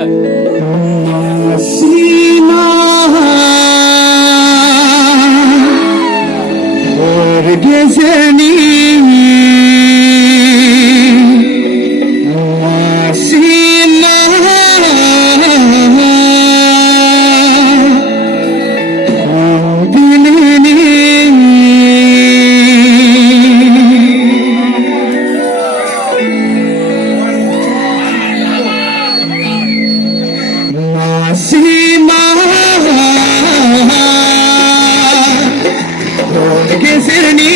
Sima Orgezeni Sima Sima Orgezeni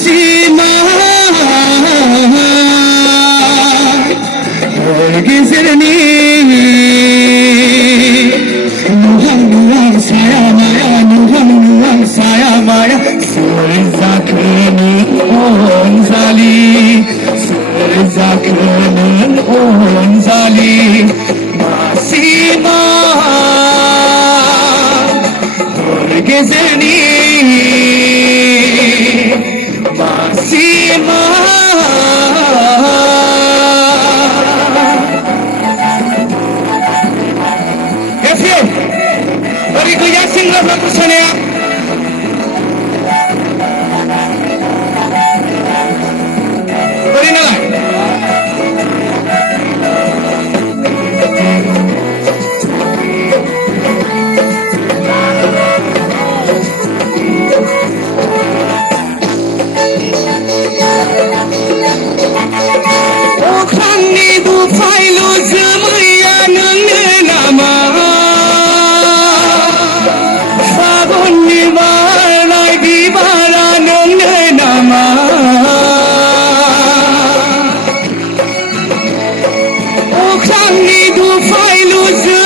Sima Orgezeni Nuhang saya maya nuhang saya maya Surzakını onzali Surzakını onzali Masima Orgezeni Masima Yapıyor. Bagi ko yasin na sa puso niya. Bari na lang. Okanni bu faylu zımıya nınne nama Fagonni varlay bibara nınne nama Okanni bu faylu zımıya